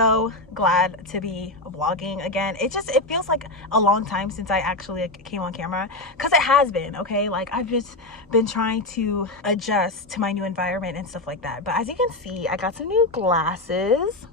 so glad to be vlogging again. It feels like a long time since I actually came on camera, because it has been, okay? Like, I've just been trying to adjust to my new environment and stuff like that. But as you can see, I got some new glasses.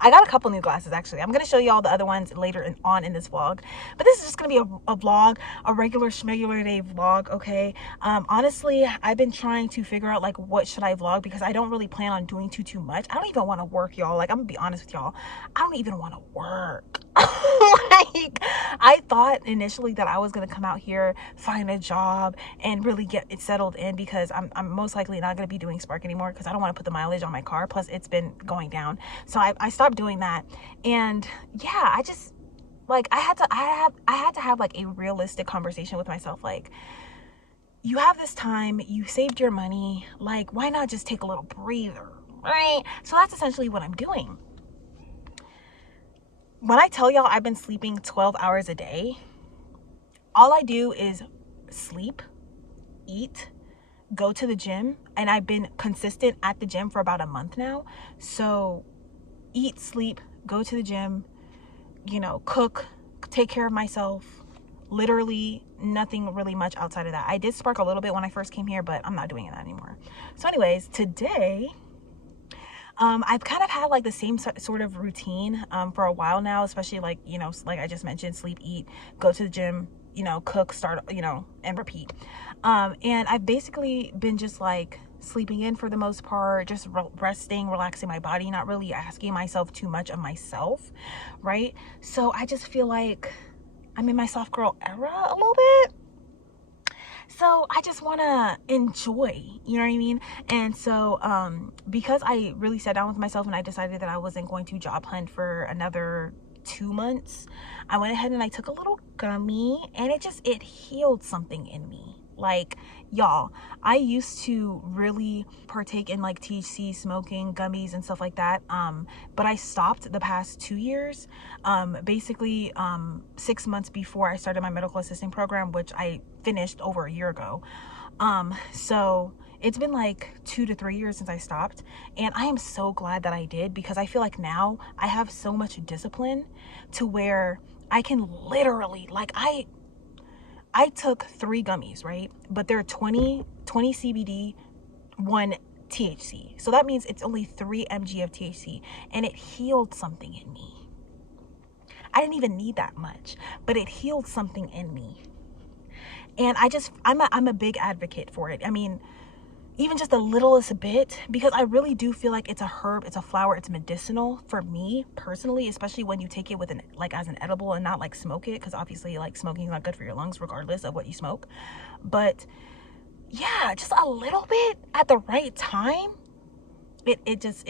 I got a couple new glasses, actually. I'm going to show you all the other ones later on in this vlog. But this is just going to be a vlog, a regular schmegular day vlog, okay? Honestly, I've been trying to figure out, like, what should I vlog, because I don't really plan on doing too much. I don't even want to work, y'all. Like, I'm going to be honest with y'all. I don't even want to work. Like, I thought initially that I was going to come out here, find a job, and really get it settled in, because I'm most likely not going to be doing Spark anymore, because I don't want to put the mileage on my car. Plus, it's been going down. So I stopped doing that. And yeah, I just, like, I had to have like a realistic conversation with myself. Like, you have this time, you saved your money, like, why not just take a little breather, right? So that's essentially what I'm doing. When I tell y'all I've been sleeping 12 hours a day, all I do is sleep, eat, go to the gym, and I've been consistent at the gym for about a month now. So eat, sleep, go to the gym, you know, cook, take care of myself. Literally nothing really much outside of that. I did Spark a little bit when I first came here, but I'm not doing it anymore. So anyways, today I've kind of had like the same sort of routine for a while now, especially like, you know, like I just mentioned, sleep, eat, go to the gym, you know, cook, start, you know, and repeat. And I've basically been just like sleeping in for the most part, just resting, relaxing my body, not really asking myself too much of myself, right? So I just feel like I'm in my soft girl era a little bit. So I just want to enjoy, you know what I mean? And so because I really sat down with myself and I decided that I wasn't going to job hunt for another 2 months, I went ahead and I took a little gummy, and it healed something in me. Like, y'all, I used to really partake in like THC, smoking, gummies and stuff like that, but I stopped the past 2 years, basically 6 months before I started my medical assisting program, which I finished over a year ago. So it's been like 2 to 3 years since I stopped, and I am so glad that I did, because I feel like now I have so much discipline to where I can literally, like, I took 3 gummies, right? But they're 20 CBD, 1 THC. So that means it's only 3 mg of THC, and it healed something in me. I didn't even need that much, but it healed something in me. And I'm a big advocate for it. I mean, even just the littlest bit, because I really do feel like it's a herb, it's a flower, it's medicinal for me personally, especially when you take it with as an edible and not like smoke it, because obviously like smoking is not good for your lungs regardless of what you smoke. But yeah, just a little bit at the right time, it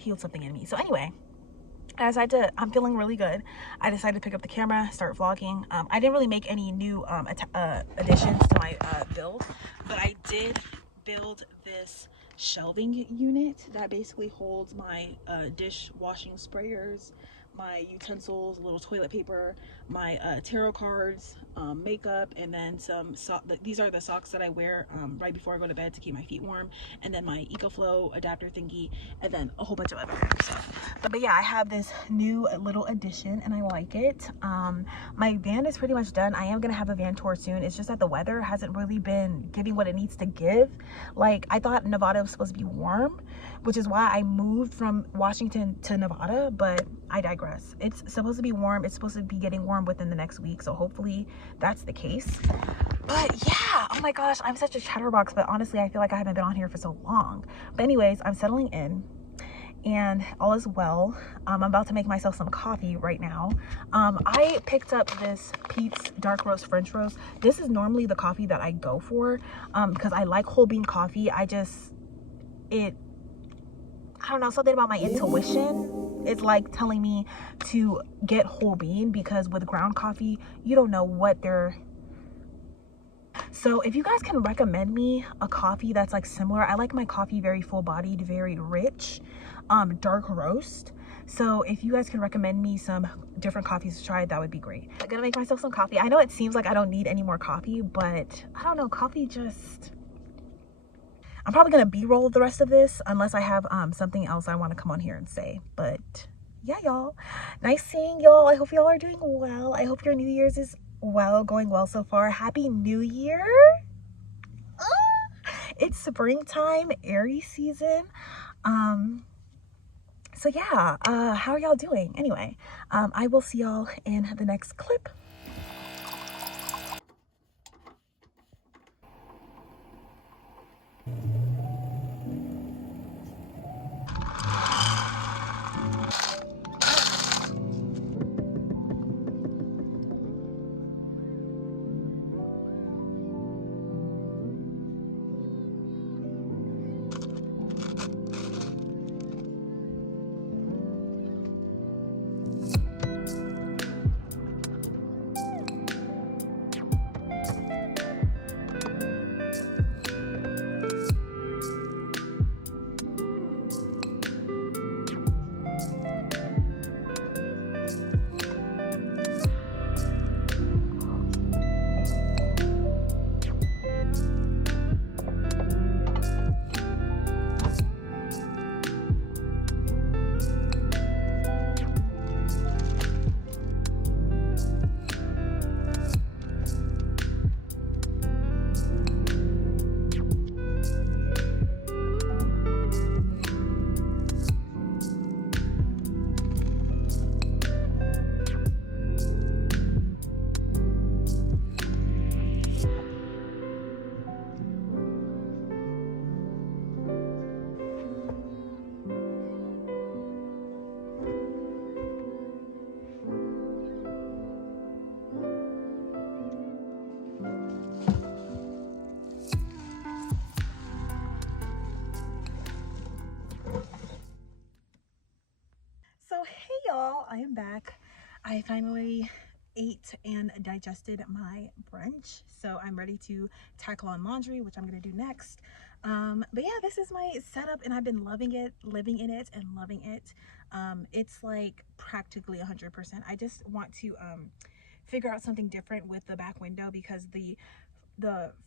healed something in me. So anyway, I'm feeling really good. I decided to pick up the camera, start vlogging. I didn't really make any new additions to my build, but I did build this shelving unit that basically holds my dish washing sprayers, my utensils, little toilet paper, my tarot cards, makeup, and then these are the socks that I wear right before I go to bed to keep my feet warm, and then my EcoFlow adapter thingy, and then a whole bunch of other stuff. But yeah, I have this new little addition and I like it. My van is pretty much done. I am gonna have a van tour soon. It's just that the weather hasn't really been giving what it needs to give. Like, I thought Nevada was supposed to be warm, which is why I moved from Washington to Nevada, but I digress. It's supposed to be warm. It's supposed to be getting warm within the next week, so hopefully that's the case. But yeah, oh my gosh, I'm such a chatterbox, but honestly I feel like I haven't been on here for so long. But anyways, I'm settling in and all is well. I'm about to make myself some coffee right now. I picked up this Pete's dark roast French roast. This is normally the coffee that I go for, because I like whole bean coffee. I don't know, something about my intuition is like telling me to get whole bean, because with ground coffee, you don't know what they're... So if you guys can recommend me a coffee that's like similar, I like my coffee very full-bodied, very rich, dark roast. So if you guys can recommend me some different coffees to try, that would be great. I'm gonna make myself some coffee. I know it seems like I don't need any more coffee, but I don't know, coffee just... I'm probably gonna b-roll the rest of this unless I have something else I want to come on here and say, but yeah, y'all, nice seeing y'all. I hope y'all are doing well. I hope your New Year's is well, going well so far. Happy New Year. It's springtime, Aries season. um so yeah, how are y'all doing anyway? I will see y'all in the next clip. So hey y'all, I am back. I finally ate and digested my brunch, so I'm ready to tackle on laundry, which I'm gonna do next. But yeah, this is my setup and I've been loving it, living in it and loving it. It's like practically 100%. I just want to figure out something different with the back window, because the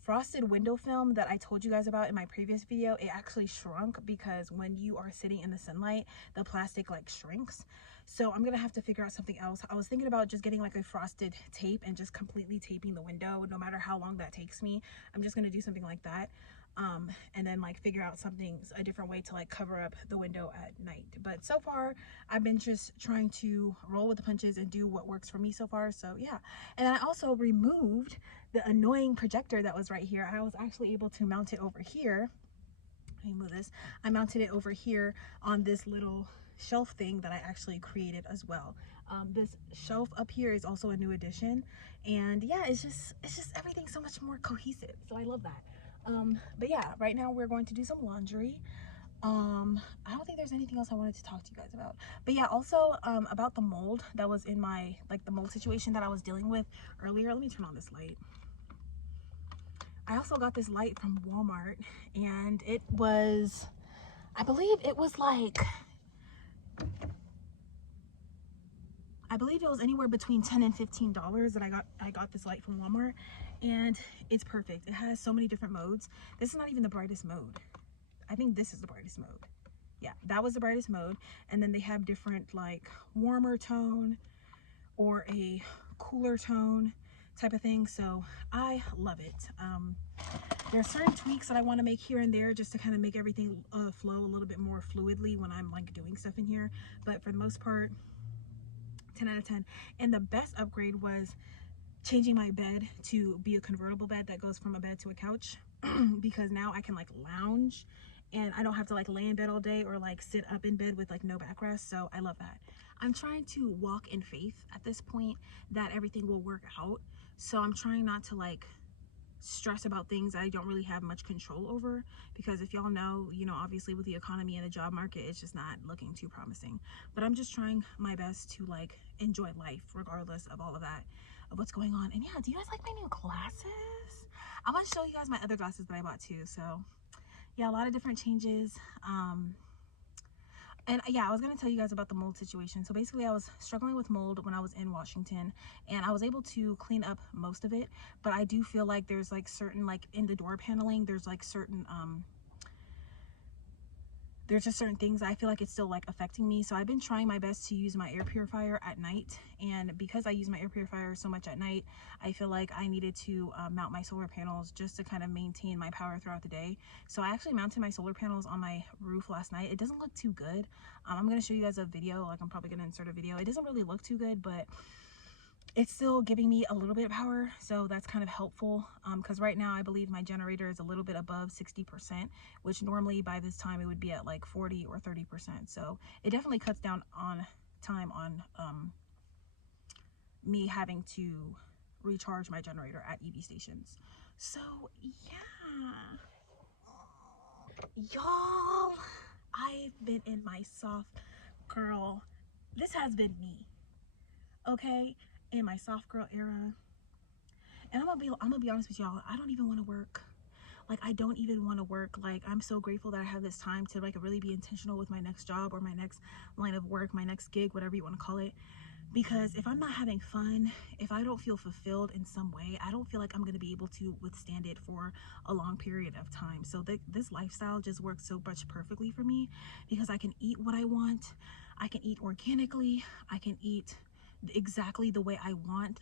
frosted window film that I told you guys about in my previous video, it actually shrunk, because when you are sitting in the sunlight, the plastic like shrinks. So I'm gonna have to figure out something else. I was thinking about just getting like a frosted tape and just completely taping the window, no matter how long that takes me. I'm just gonna do something like that. And then like figure out something, a different way to like cover up the window at night. But so far I've been just trying to roll with the punches and do what works for me so far. So yeah. And then I also removed the annoying projector that was right here. I was actually able to mount it over here. Let me move this. I mounted it over here on this little shelf thing that I actually created as well. This shelf up here is also a new addition, and yeah, it's just everything so much more cohesive. So I love that. But yeah, right now we're going to do some laundry. I don't think there's anything else I wanted to talk to you guys about. But yeah, also about the mold that was in my, like the mold situation that I was dealing with earlier. Let me turn on this light. I also got this light from Walmart, and it was, I believe it was like, I believe it was anywhere between $10 and $15 that I got this light from Walmart, and it's perfect. It has so many different modes. This is not even the brightest mode. I think this is the brightest mode. Yeah, that was the brightest mode. And then they have different like warmer tone or a cooler tone type of thing. So I love it. There are certain tweaks that I want to make here and there just to kind of make everything flow a little bit more fluidly when I'm like doing stuff in here. But for the most part, 10 out of 10. And the best upgrade was changing my bed to be a convertible bed that goes from a bed to a couch, because now I can like lounge and I don't have to like lay in bed all day or like sit up in bed with like no backrest. So I love that. I'm trying to walk in faith at this point that everything will work out. So I'm trying not to like stress about things I don't really have much control over, because if y'all know, you know, obviously with the economy and the job market, it's just not looking too promising. But I'm just trying my best to like enjoy life regardless of all of that, of what's going on. And yeah, do you guys like my new glasses? I'm gonna show you guys my other glasses that I bought too. So yeah, a lot of different changes. And yeah, I was going to tell you guys about the mold situation. So basically I was struggling with mold when I was in Washington, and I was able to clean up most of it, but I do feel like there's like certain, like in the door paneling, there's like certain there's just certain things I feel like it's still like affecting me. So I've been trying my best to use my air purifier at night, and because I use my air purifier so much at night, I feel like I needed to mount my solar panels just to kind of maintain my power throughout the day. So I actually mounted my solar panels on my roof last night. It doesn't look too good. I'm going to show you guys a video, like I'm probably going to insert a video. It doesn't really look too good, but it's still giving me a little bit of power, so that's kind of helpful, because right now I believe my generator is a little bit above 60%, which normally by this time it would be at like 40 or 30%. So it definitely cuts down on time on me having to recharge my generator at EV stations. So yeah, y'all, I've been in my soft girl, this has been me, okay, in my soft girl era. And I'm gonna be honest with y'all, I don't even want to work. Like, I don't even want to work. Like, I'm so grateful that I have this time to like really be intentional with my next job or my next line of work, my next gig, whatever you want to call it. Because if I'm not having fun, if I don't feel fulfilled in some way, I don't feel like I'm going to be able to withstand it for a long period of time. So this lifestyle just works so much perfectly for me, because I can eat what I want. I can eat organically. I can eat exactly the way I want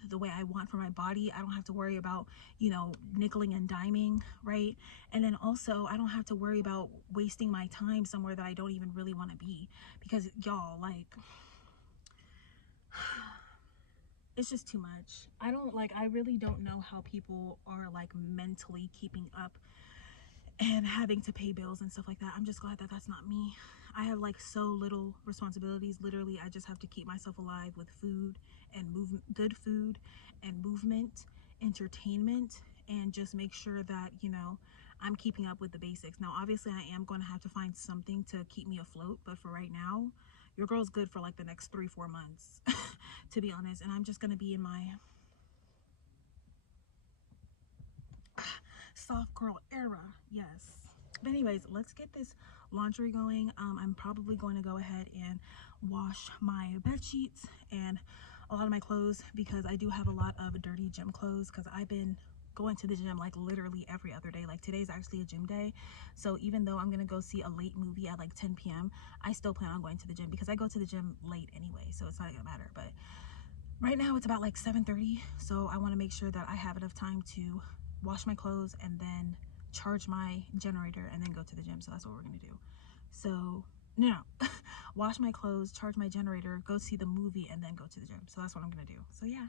for my body. I don't have to worry about, you know, nickeling and diming, right? And then also I don't have to worry about wasting my time somewhere that I don't even really want to be, because y'all, like, it's just too much. I really don't know how people are like mentally keeping up and having to pay bills and stuff like that. I'm just glad that that's not me. I have like so little responsibilities. Literally, I just have to keep myself alive with food and good food and movement, entertainment, and just make sure that, you know, I'm keeping up with the basics. Now, obviously, I am going to have to find something to keep me afloat, but for right now, your girl's good for like the next 3-4 months, to be honest. And I'm just going to be in my soft girl era, yes. But anyways, let's get this laundry going. I'm probably going to go ahead and wash my bed sheets and a lot of my clothes, because I do have a lot of dirty gym clothes, because I've been going to the gym like literally every other day. Like, today's actually a gym day, so even though I'm gonna go see a late movie at like 10 p.m, I still plan on going to the gym, because I go to the gym late anyway, so it's not gonna matter. But right now it's about like 7:30, so I want to make sure that I have enough time to wash my clothes and then charge my generator and then go to the gym. So that's what we're gonna do. So no, wash my clothes, charge my generator, go see the movie, and then go to the gym. So that's what I'm gonna do. So yeah.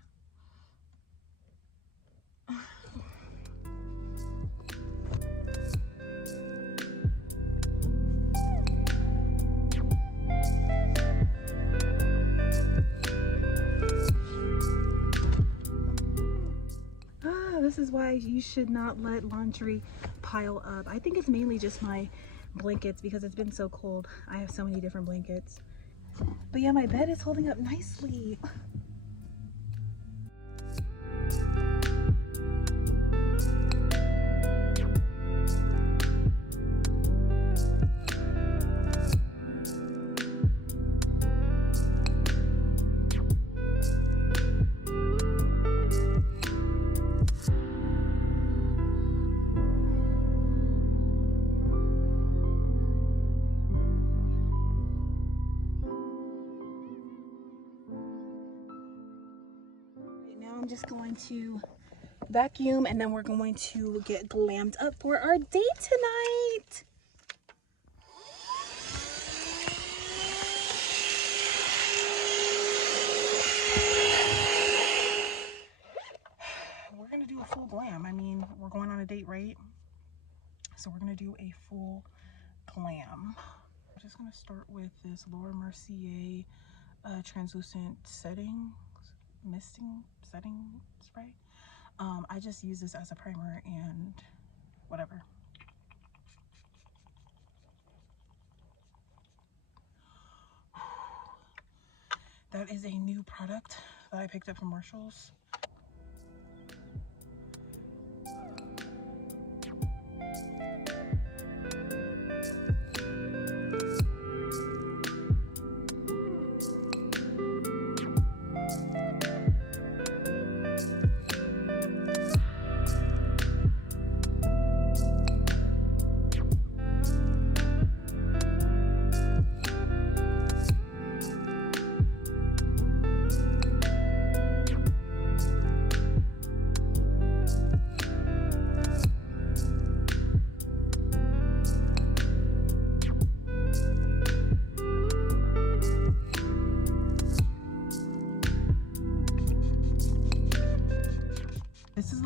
This is why you should not let laundry pile up. I think it's mainly just my blankets, because it's been so cold. I have so many different blankets. But yeah, my bed is holding up nicely. I'm just going to vacuum, and then we're going to get glammed up for our date tonight. We're gonna do a full glam. I mean, we're going on a date, right? So we're gonna do a full glam. I'm just gonna start with this Laura Mercier translucent misting setting spray. I just use this as a primer and whatever. That is a new product that I picked up from Marshalls.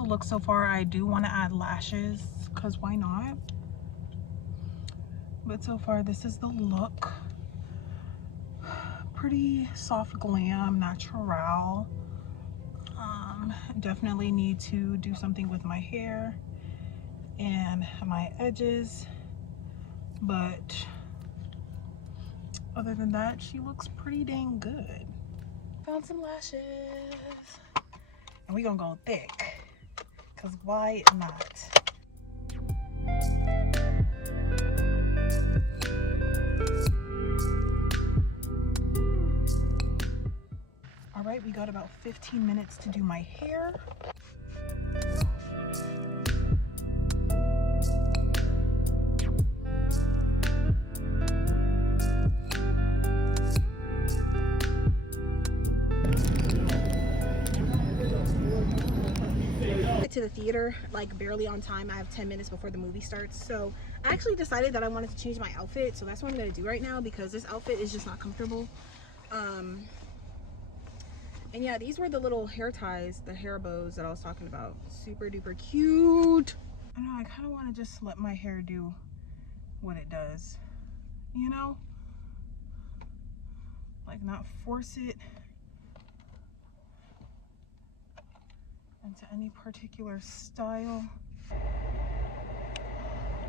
look so far. I do want to add lashes because why not? But so far this is the look. Pretty soft glam, natural. Definitely need to do something with my hair and my edges, but other than that, she looks pretty dang good. Found some lashes, and we gonna go thick, because why not? All right, we got about 15 minutes to do my hair. To the theater like barely on time. I have 10 minutes before the movie starts, so I actually decided that I wanted to change my outfit, so that's what I'm going to do right now because this outfit is just not comfortable. And yeah, these were the little hair ties, the hair bows that I was talking about. Super duper cute. I know, I kind of want to just let my hair do what it does, you know, like not force it into any particular style.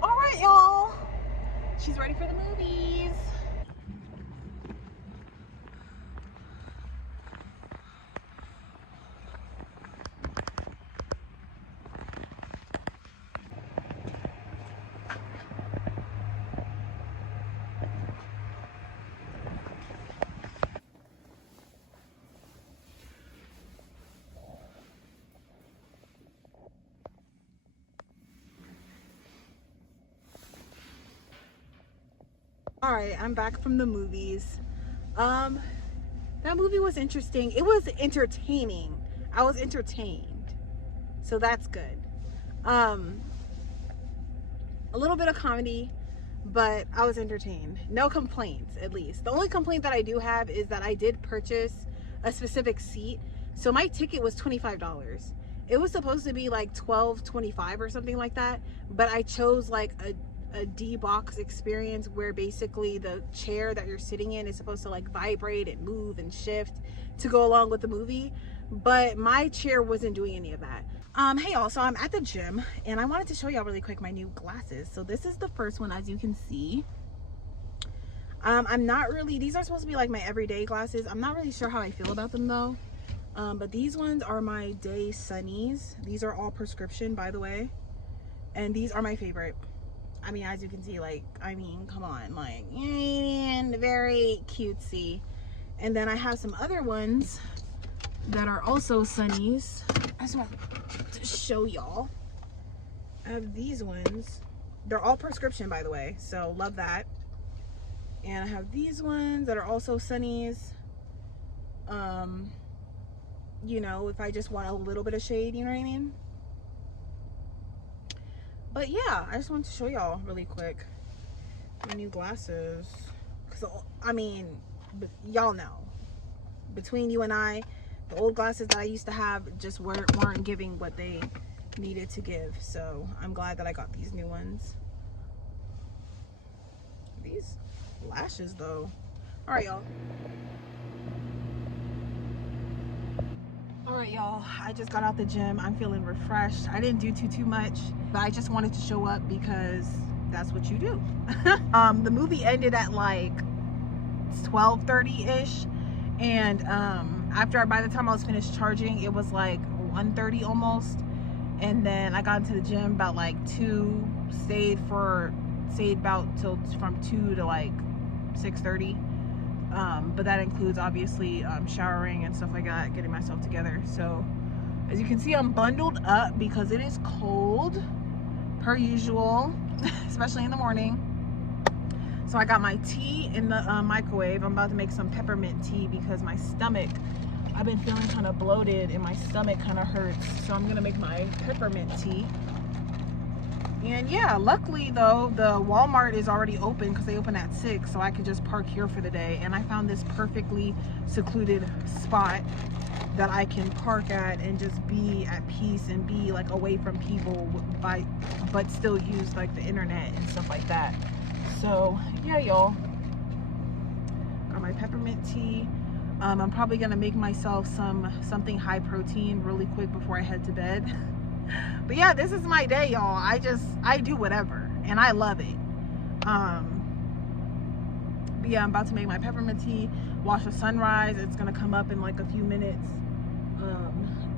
All right, y'all, she's ready for the movies. All right, I'm back from the movies. That movie was interesting. It was entertaining. I was entertained, so that's good. A little bit of comedy, but I was entertained. No complaints, at least. The only complaint that I do have is that I did purchase a specific seat, so my ticket was $25. It was supposed to be like $12.25 or something like that, but I chose like a D-box experience where basically the chair that you're sitting in is supposed to like vibrate and move and shift to go along with the movie, but my chair wasn't doing any of that. Hey y'all, so I'm at the gym and I wanted to show y'all really quick my new glasses. So this is the first one, as you can see. I'm not really, these are supposed to be like my everyday glasses. I'm not really sure how I feel about them though. But these ones are my day sunnies. These are all prescription, by the way, and these are my favorite. I mean, as you can see, like, I mean, come on, like, very cutesy. And then I have some other ones that are also sunnies. I just want to show y'all. I have these ones. They're all prescription, by the way, so love that. And I have these ones that are also sunnies. You know, if I just want a little bit of shade, you know what I mean? But yeah, I just wanted to show y'all really quick my new glasses. Because, I mean, y'all know, between you and I, the old glasses that I used to have just weren't giving what they needed to give. So I'm glad that I got these new ones. These lashes, though. All right, y'all. All right, y'all, I just got out the gym. I'm feeling refreshed. I didn't do too much, but I just wanted to show up because that's what you do. The movie ended at like 12:30-ish, and by the time I was finished charging, it was like 1:30 almost. And then I got into the gym about like 2, stayed about till from 2 to like 6:30. But that includes obviously showering and stuff like that, getting myself together. So as you can see, I'm bundled up because it is cold per usual, especially in the morning. So I got my tea in the microwave. I'm about to make some peppermint tea because my stomach, I've been feeling kind of bloated and my stomach kind of hurts. So I'm gonna make my peppermint tea. And yeah, luckily though, the Walmart is already open because they open at 6, so I could just park here for the day. And I found this perfectly secluded spot that I can park at and just be at peace and be like away from people but still use like the internet and stuff like that. So yeah, y'all, got my peppermint tea. I'm probably gonna make myself something high protein really quick before I head to bed. But yeah, this is my day, y'all. I do whatever and I love it. But yeah, I'm about to make my peppermint tea, watch the sunrise. It's gonna come up in like a few minutes,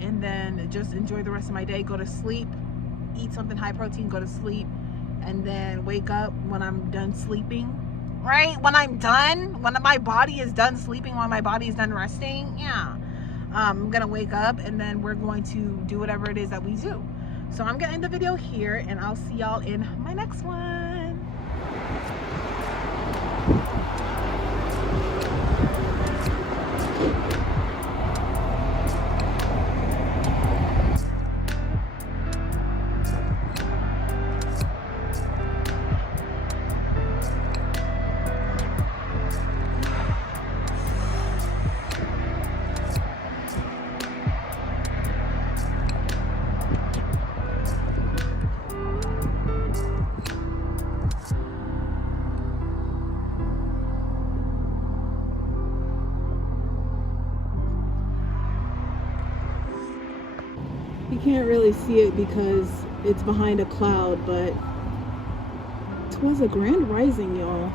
and then just enjoy the rest of my day, go to sleep, eat something high protein, go to sleep, and then wake up when I'm done sleeping, right? When my body is done sleeping, when my body is done resting, yeah, I'm gonna wake up and then we're going to do whatever it is that we do. So I'm gonna end the video here and I'll see y'all in my next one. You can't really see it because it's behind a cloud, but it was a grand rising, y'all.